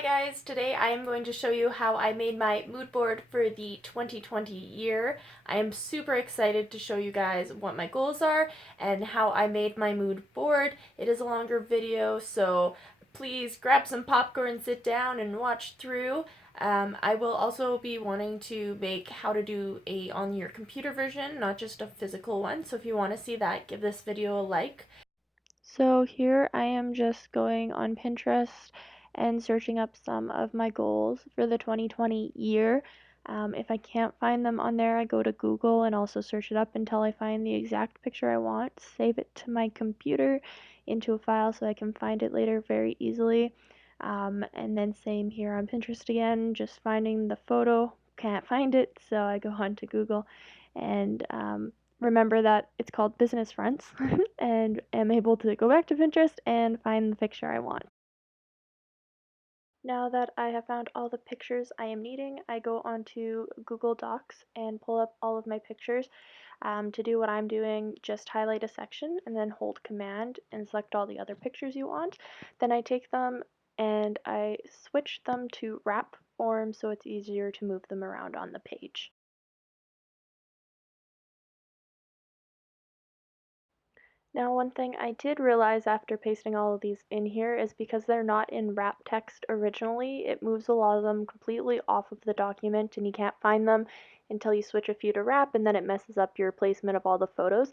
Hi guys, today I am going to show you how I made my mood board for the 2020 year. I am super excited to show you guys what my goals are and how I made my mood board. It is a longer video, so please grab some popcorn, sit down and watch through. I will also be wanting to make how to do a on your computer version, not just a physical one, so if you want to see that, give this video a like. So here I am just going on Pinterest and searching up some of my goals for the 2020 year. If I can't find them on there, I go to Google and also search it up until I find the exact picture I want, save it to my computer into a file so I can find it later very easily. And then same here on Pinterest again, just finding the photo, can't find it, so I go on to Google and remember that it's called Business Fronts and am able to go back to Pinterest and find the picture I want. Now that I have found all the pictures I am needing, I go onto Google Docs and pull up all of my pictures. To do what I'm doing, just highlight a section and then hold Command and select all the other pictures you want. Then I take them and I switch them to wrap form so it's easier to move them around on the page. Now, one thing I did realize after pasting all of these in here is because they're not in wrap text originally, it moves a lot of them completely off of the document and you can't find them until you switch a few to wrap, and then it messes up your placement of all the photos.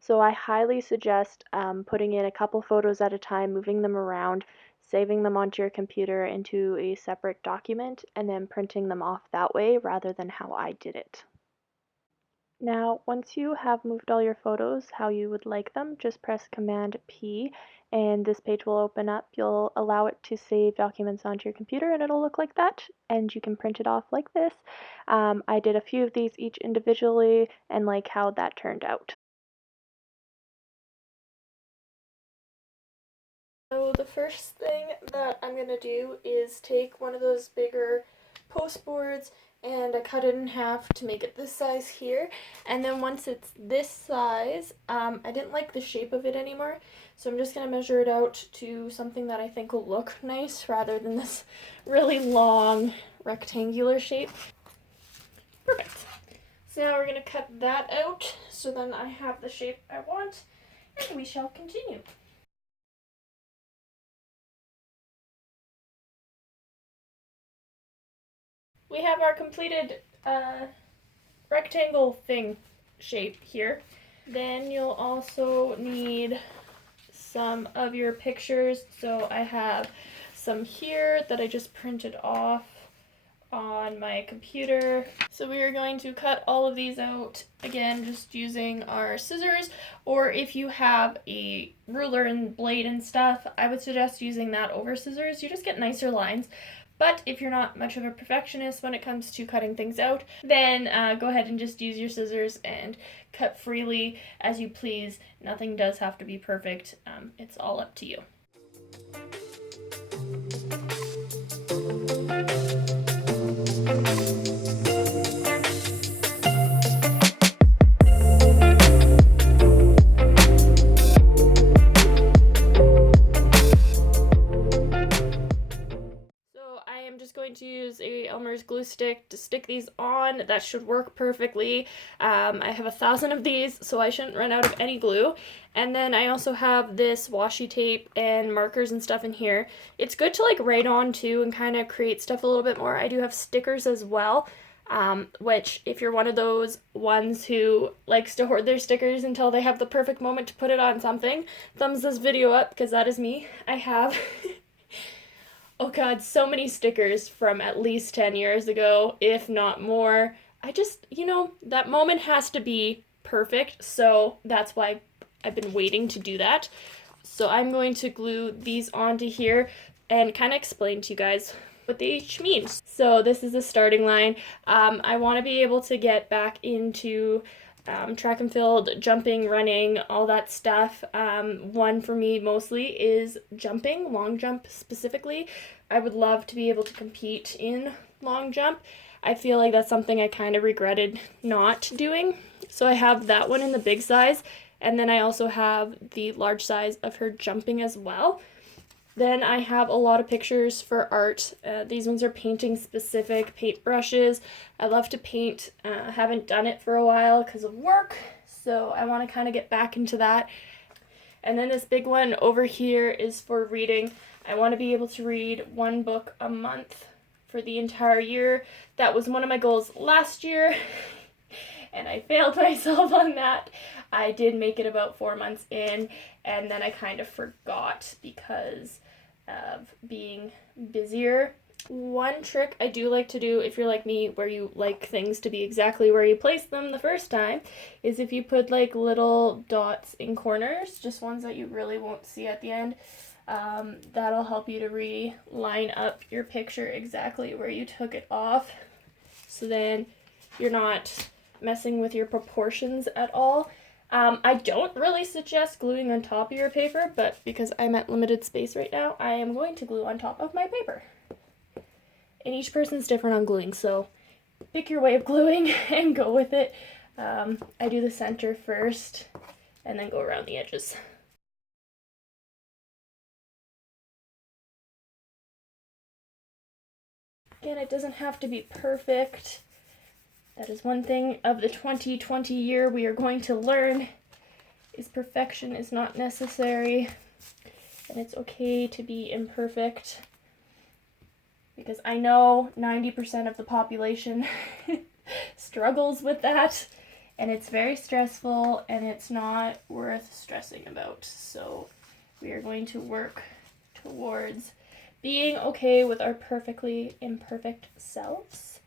So I highly suggest putting in a couple photos at a time, moving them around, saving them onto your computer into a separate document, and then printing them off that way rather than how I did it. Now, once you have moved all your photos how you would like them, just press Command P and this page will open up. You'll allow it to save documents onto your computer and it'll look like that, and you can print it off like this. I did a few of these each individually and like how that turned out. So the first thing that I'm going to do is take one of those bigger post boards and I cut it in half to make it this size here, and then once it's this size, I didn't like the shape of it anymore, so I'm just going to measure it out to something that I think will look nice rather than this really long rectangular shape. Perfect. So now we're going to cut that out so then I have the shape I want, and we shall continue. We have our completed rectangle thing shape here. Then you'll also need some of your pictures. So I have some here that I just printed off on my computer. So we are going to cut all of these out, again, just using our scissors, or if you have a ruler and blade and stuff, I would suggest using that over scissors. You just get nicer lines. But if you're not much of a perfectionist when it comes to cutting things out, then go ahead and just use your scissors and cut freely as you please. Nothing does have to be perfect. It's all up to you. Going to use a Elmer's glue stick to stick these on. That should work perfectly. I have 1,000 of these, so I shouldn't run out of any glue. And then I also have this washi tape and markers and stuff in here. It's good to like write on too and kind of create stuff a little bit more. I do have stickers as well, which if you're one of those ones who likes to hoard their stickers until they have the perfect moment to put it on something, thumbs this video up because that is me. I have oh god, so many stickers from at least 10 years ago, if not more. I just, that moment has to be perfect, so that's why I've been waiting to do that. So I'm going to glue these onto here and kind of explain to you guys what they each mean. So this is the starting line. I want to be able to get back into track and field, jumping, running, all that stuff. One for me mostly is jumping, long jump specifically. I would love to be able to compete in long jump. I feel like that's something I kind of regretted not doing. So I have that one in the big size, and then I also have the large size of her jumping as well. Then I have a lot of pictures for art. These ones are painting specific paint brushes. I love to paint. I haven't done it for a while because of work, so I want to kind of get back into that. And then this big one over here is for reading. I want to be able to read one book a month for the entire year. That was one of my goals last year, and I failed myself on that. I did make it about 4 months in, and then I kind of forgot because of being busier. One trick I do like to do, if you're like me, where you like things to be exactly where you place them the first time, is if you put like little dots in corners, just ones that you really won't see at the end, that'll help you to line up your picture exactly where you took it off. So then you're not messing with your proportions at all. I don't really suggest gluing on top of your paper, but because I'm at limited space right now, I am going to glue on top of my paper. And each person's different on gluing, so pick your way of gluing and go with it. I do the center first and then go around the edges. Again, it doesn't have to be perfect. That is one thing of the 2020 year we are going to learn, is perfection is not necessary, and it's okay to be imperfect, because I know 90% of the population struggles with that, and it's very stressful, and it's not worth stressing about. So we are going to work towards being okay with our perfectly imperfect selves.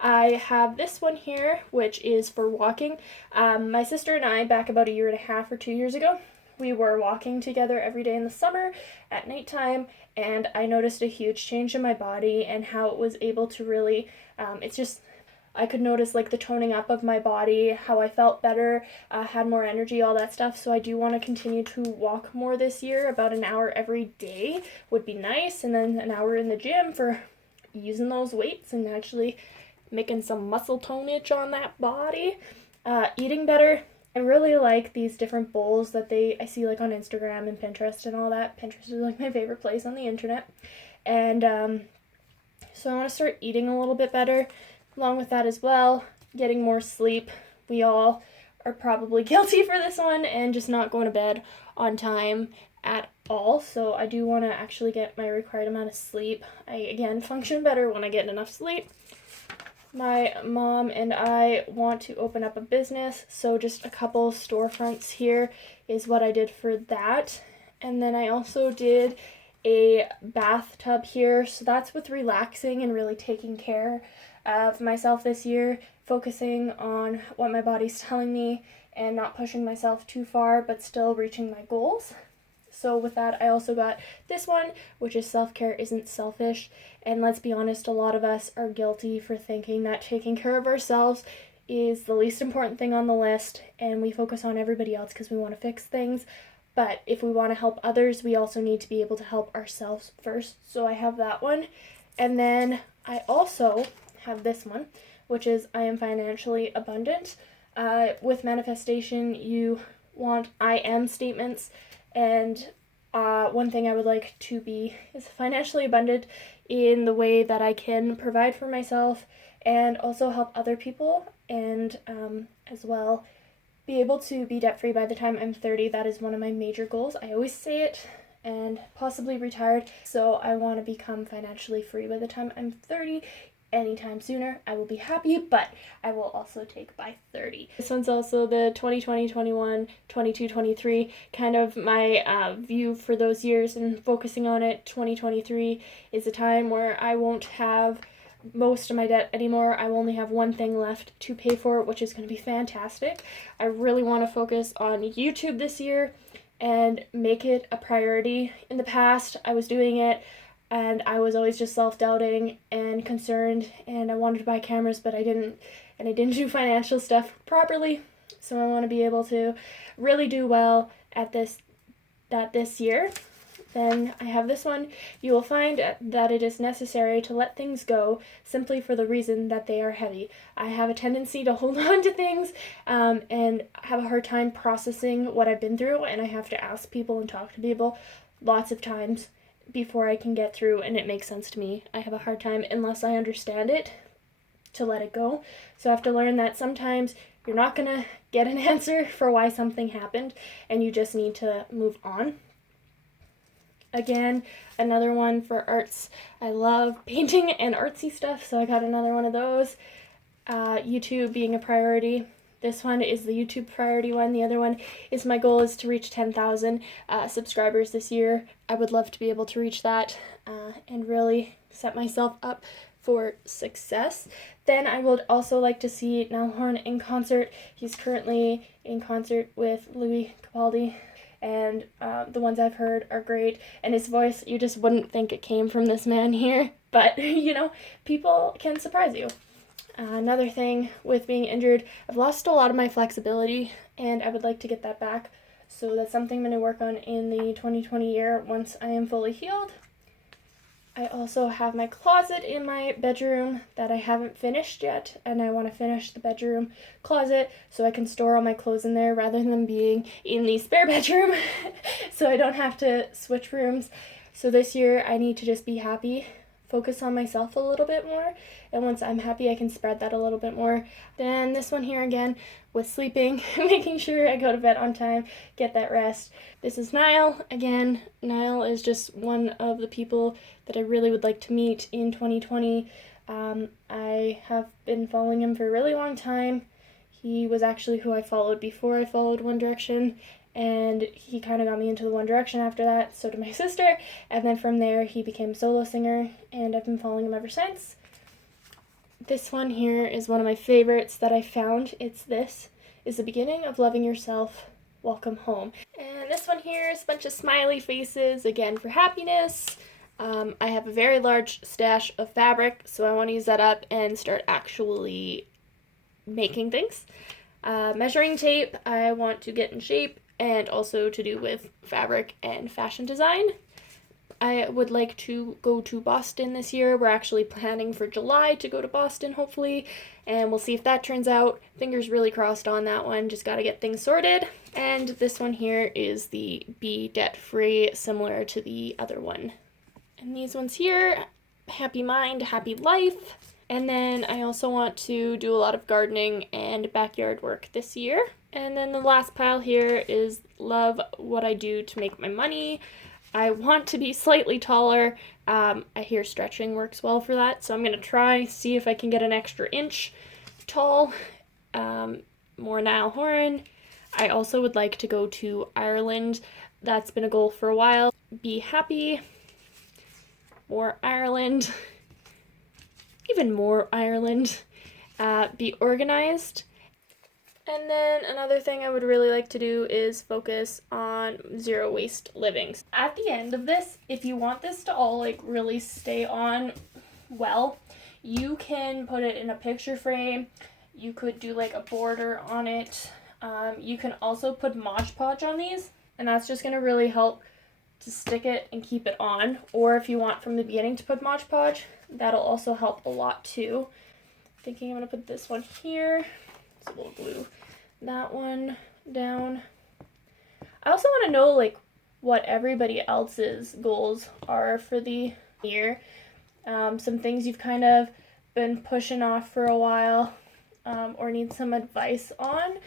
I have this one here, which is for walking. My sister and I, back about 1.5 years or 2 years ago, we were walking together every day in the summer at nighttime, and I noticed a huge change in my body and how it was able to really, I could notice like the toning up of my body, how I felt better, had more energy, all that stuff. So I do want to continue to walk more this year. About an hour every day would be nice, and then an hour in the gym for using those weights and actually making some muscle tonage on that body. Eating better. I really like these different bowls that I see like on Instagram and Pinterest and all that. Pinterest is like my favorite place on the internet. And so I want to start eating a little bit better. Along with that as well, getting more sleep. We all are probably guilty for this one, and just not going to bed on time at all. So I do want to actually get my required amount of sleep. I, again, function better when I get enough sleep. My mom and I want to open up a business, so just a couple storefronts here is what I did for that. And then I also did a bathtub here, so that's with relaxing and really taking care of myself this year, focusing on what my body's telling me and not pushing myself too far, but still reaching my goals. So with that, I also got this one, which is self-care isn't selfish. And let's be honest, a lot of us are guilty for thinking that taking care of ourselves is the least important thing on the list, and we focus on everybody else because we want to fix things. But if we want to help others, we also need to be able to help ourselves first. So I have that one. And then I also have this one, which is I am financially abundant. With manifestation, you want I am statements. And one thing I would like to be is financially abundant in the way that I can provide for myself and also help other people, and as well be able to be debt-free by the time I'm 30. That is one of my major goals. I always say it, and possibly retired. So I want to become financially free by the time I'm 30. Anytime sooner, I will be happy, but I will also take by 30. This one's also the 2020, 21, 22, 23, kind of my view for those years and focusing on it. 2023 is a time where I won't have most of my debt anymore. I will only have one thing left to pay for, which is going to be fantastic. I really want to focus on YouTube this year and make it a priority. In the past, I was doing it, and I was always just self-doubting and concerned, and I wanted to buy cameras, but I didn't, and I didn't do financial stuff properly. So I want to be able to really do well at this year. Then I have this one. You will find that it is necessary to let things go simply for the reason that they are heavy. I have a tendency to hold on to things and have a hard time processing what I've been through, and I have to ask people and talk to people lots of times before I can get through and it makes sense to me. I have a hard time, unless I understand it, to let it go. So I have to learn that sometimes you're not gonna get an answer for why something happened and you just need to move on. Again, another one for arts. I love painting and artsy stuff, so I got another one of those. YouTube being a priority. This one is the YouTube priority one. The other one is my goal is to reach 10,000 subscribers this year. I would love to be able to reach that and really set myself up for success. Then I would also like to see Niall Horan in concert. He's currently in concert with Louis Capaldi, and the ones I've heard are great. And his voice, you just wouldn't think it came from this man here, but you know, people can surprise you. Another thing with being injured, I've lost a lot of my flexibility and I would like to get that back. So that's something I'm going to work on in the 2020 year once I am fully healed. I also have my closet in my bedroom that I haven't finished yet, and I want to finish the bedroom closet so I can store all my clothes in there rather than being in the spare bedroom so I don't have to switch rooms. So this year I need to just be happy, focus on myself a little bit more, and once I'm happy I can spread that a little bit more. Then this one here again with sleeping, making sure I go to bed on time, get that rest. This is Niall. Again, Niall is just one of the people that I really would like to meet in 2020. I have been following him for a really long time. He was actually who I followed before I followed One Direction, and he kind of got me into the One Direction after that, so did my sister, and then from there he became a solo singer, and I've been following him ever since. This one here is one of my favorites that I found. It's this is the beginning of loving yourself. Welcome home. And this one here is a bunch of smiley faces, again for happiness. I have a very large stash of fabric, so I want to use that up and start actually making things. Measuring tape, I want to get in shape, and also to do with fabric and fashion design. I would like to go to Boston this year. We're actually planning for July to go to Boston, hopefully, and we'll see if that turns out. Fingers really crossed on that one, just gotta get things sorted. And this one here is the Be Debt Free, similar to the other one. And these ones here, happy mind, happy life. And then I also want to do a lot of gardening and backyard work this year. And then the last pile here is love what I do to make my money. I want to be slightly taller. I hear stretching works well for that, so I'm going to try, see if I can get an extra inch tall. More Niall Horan. I also would like to go to Ireland. That's been a goal for a while. Be happy. More Ireland. Even more Ireland. Be organized. And then another thing I would really like to do is focus on zero waste living. At the end of this, if you want this to all like really stay on well, you can put it in a picture frame. You could do like a border on it. You can also put Mod Podge on these, and that's just going to really help to stick it and keep it on. Or if you want from the beginning to put Mod Podge, that'll also help a lot too. Thinking I'm going to put this one here. It's a little glue. That one down. I also want to know like what everybody else's goals are for the year. Some things you've kind of been pushing off for a while, or need some advice on,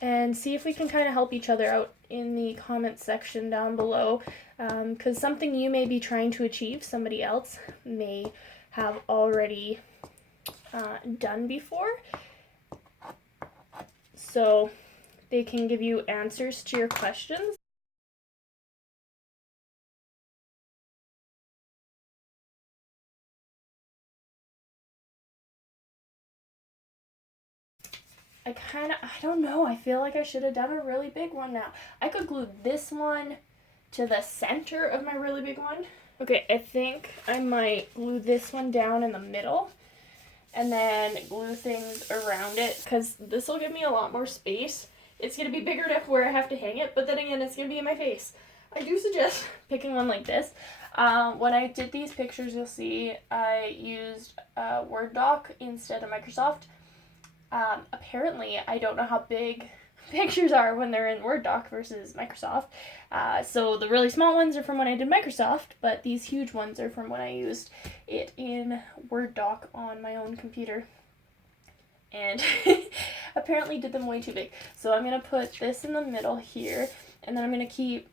and see if we can kind of help each other out in the comment section down below, because something you may be trying to achieve, somebody else may have already done before. So they can give you answers to your questions. I don't know, I feel like I should have done a really big one now. I could glue this one to the center of my really big one. Okay, I think I might glue this one down in the middle and then glue things around it, because this will give me a lot more space. It's going to be bigger enough where I have to hang it, but then again, it's going to be in my face. I do suggest picking one like this. When I did these pictures, you'll see I used Word doc instead of Microsoft. Apparently, I don't know how big pictures are when they're in Word doc versus Microsoft. So the really small ones are from when I did Microsoft, but these huge ones are from when I used it in Word doc on my own computer. And apparently did them way too big. So I'm going to put this in the middle here, and then I'm going to keep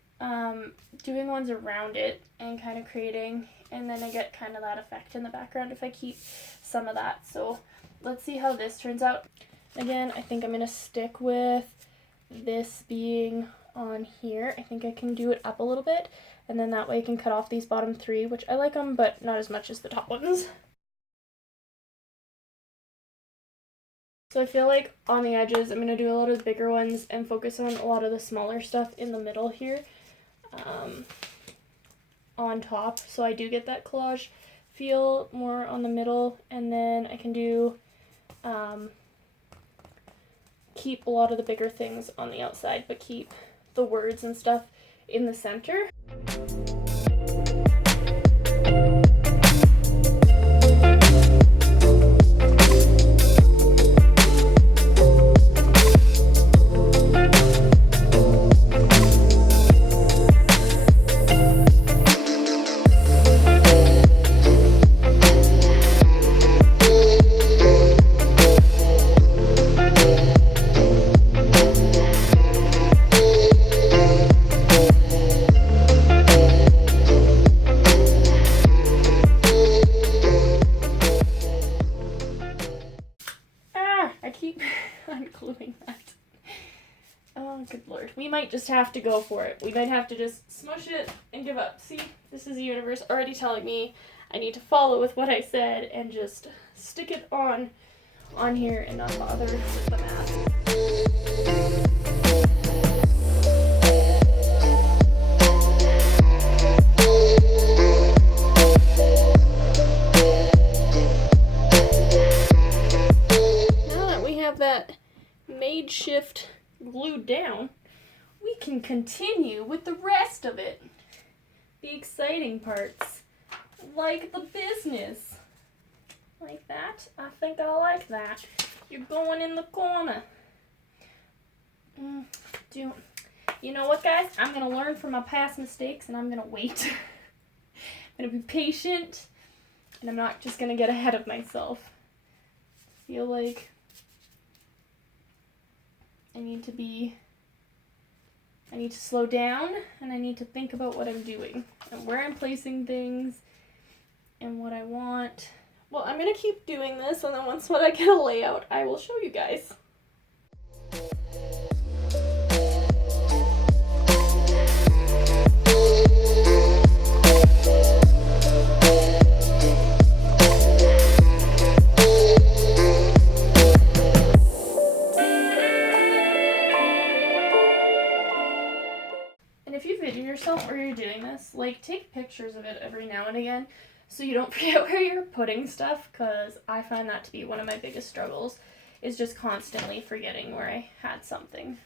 doing ones around it and kind of creating, and then I get kind of that effect in the background if I keep some of that. So let's see how this turns out. Again, I think I'm going to stick with this being on here. I think I can do it up a little bit, and then that way I can cut off these bottom three, which I like them, but not as much as the top ones. So I feel like on the edges, I'm going to do a lot of the bigger ones and focus on a lot of the smaller stuff in the middle here on top. So I do get that collage feel more on the middle, and then I can do keep a lot of the bigger things on the outside, but keep the words and stuff in the center. Ungluing that. Oh, good lord. We might just have to go for it. We might have to just smush it and give up. See, this is the universe already telling me I need to follow with what I said and just stick it on here and not bother with the math. That makeshift glued down, we can continue with the rest of it. The exciting parts, like the business. Like that. I think I like that. You're going in the corner. You know what, guys? I'm going to learn from my past mistakes, and I'm going to wait. I'm going to be patient, and I'm not just going to get ahead of myself. I feel like I need to slow down, and I need to think about what I'm doing and where I'm placing things and what I want. Well, I'm going to keep doing this, and then once I get a layout, I will show you guys. Where you're doing this, like, take pictures of it every now and again so you don't forget where you're putting stuff, because I find that to be one of my biggest struggles, is just constantly forgetting where I had something.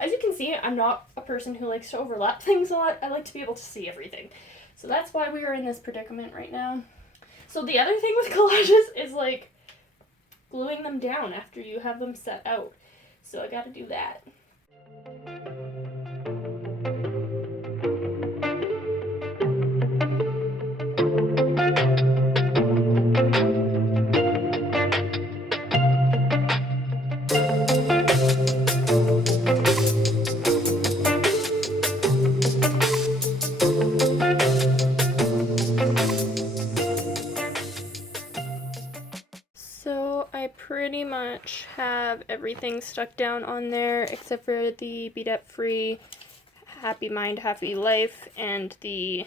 As you can see, I'm not a person who likes to overlap things a lot. I like to be able to see everything. So that's why we are in this predicament right now. So the other thing with collages is, like, gluing them down after you have them set out. So I gotta do that. I pretty much have everything stuck down on there except for the Be Debt Free, Happy Mind, Happy Life, and the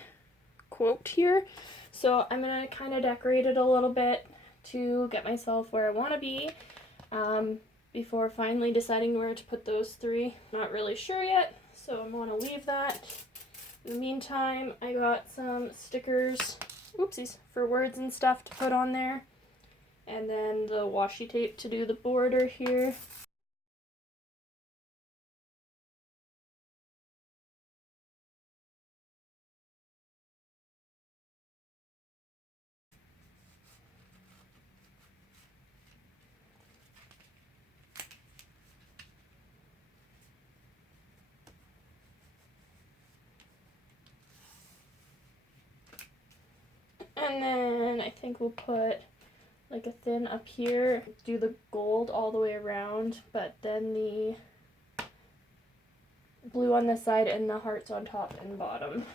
quote here. So I'm going to kind of decorate it a little bit to get myself where I want to be before finally deciding where to put those three. Not really sure yet, so I'm going to leave that. In the meantime, I got some stickers oopsies, for words and stuff to put on there. And then the washi tape to do the border here. And then I think we'll put like a thin up here, do the gold all the way around, but then the blue on this side and the hearts on top and bottom.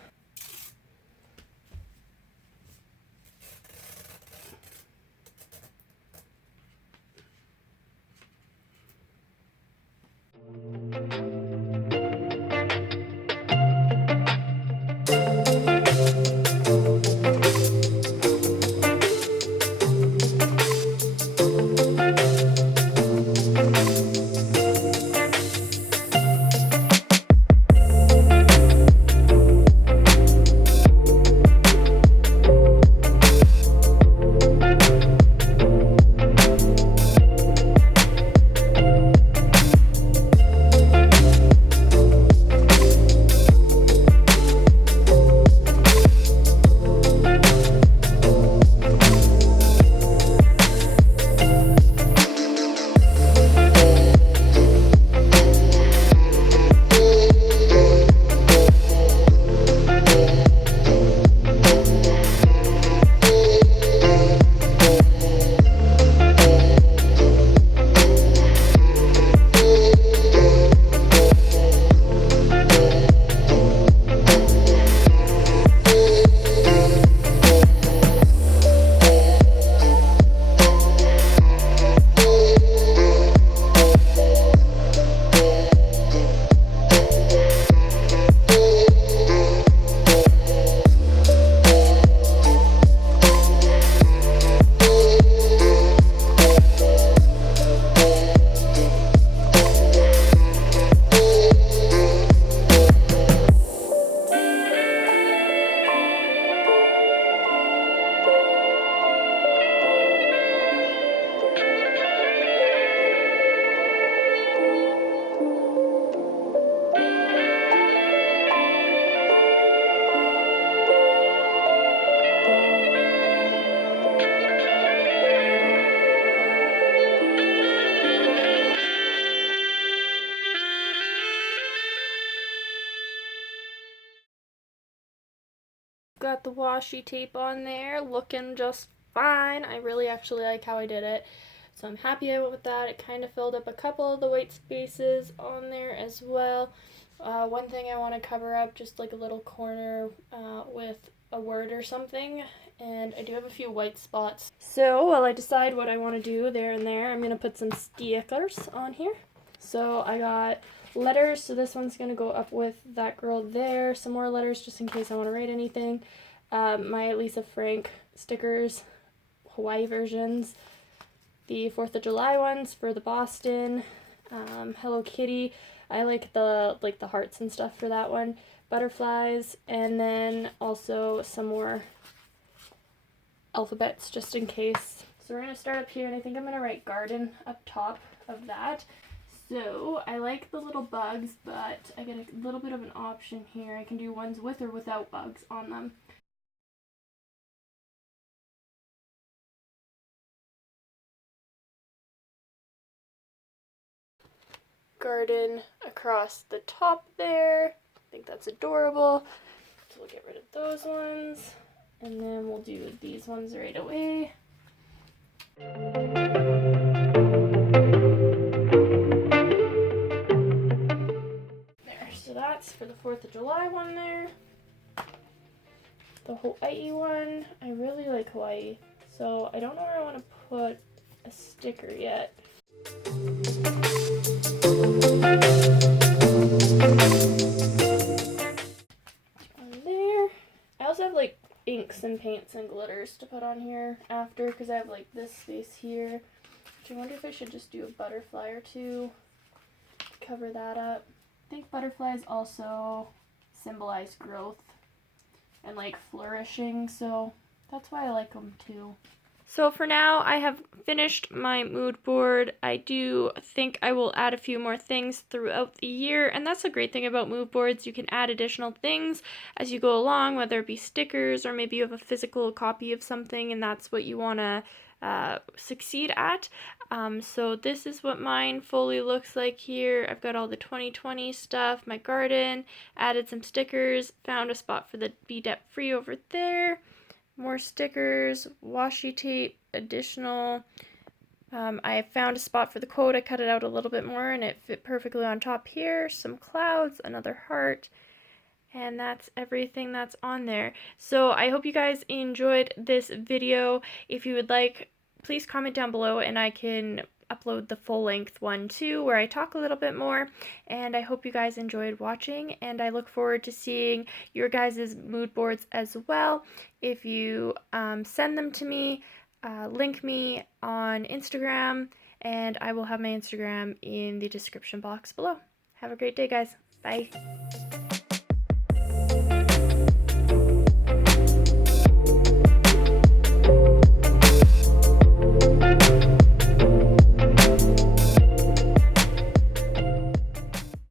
Got the washi tape on there, looking just fine. I really actually like how I did it, so I'm happy with that. It kind of filled up a couple of the white spaces on there as well. One thing I want to cover up, just like a little corner with a word or something, and I do have a few white spots. So while I decide what I want to do there and there, I'm going to put some stickers on here. So I got letters, so this one's going to go up with that girl there. Some more letters just in case I want to write anything. My Lisa Frank stickers, Hawaii versions. The 4th of July ones for the Boston. Hello Kitty. I like the hearts and stuff for that one. Butterflies, and then also some more alphabets just in case. So we're going to start up here, and I think I'm going to write garden up top of that. So I like the little bugs, but I get a little bit of an option here. I can do ones with or without bugs on them. Garden across the top there. I think that's adorable. So we'll get rid of those ones. And then we'll do these ones right away. There, so that's for the 4th of July one there. The Hawaii one, I really like Hawaii, so I don't know where I want to put a sticker yet. On there. I also have like inks and paints and glitters to put on here after, because I have like this space here. I wonder if I should just do a butterfly or two to cover that up. I think butterflies also symbolize growth and like flourishing, so That's why I like them too. So for now, I have finished my mood board. I do think I will add a few more things throughout the year, and that's a great thing about mood boards. You can add additional things as you go along, whether it be stickers or maybe you have a physical copy of something and that's what you want to succeed at. So this is what mine fully looks like here. I've got all the 2020 stuff, my garden, added some stickers, found a spot for the Be Debt Free over there. More stickers, washi tape, additional. I found a spot for the quote. I cut it out a little bit more and it fit perfectly on top here. Some clouds, another heart, and that's everything that's on there. So I hope you guys enjoyed this video. If you would like, please comment down below and I can upload the full-length one too, where I talk a little bit more. And I hope you guys enjoyed watching, and I look forward to seeing your guys' mood boards as well. If you send them to me, link me on Instagram, and I will have my Instagram in the description box below. Have a great day, guys. Bye.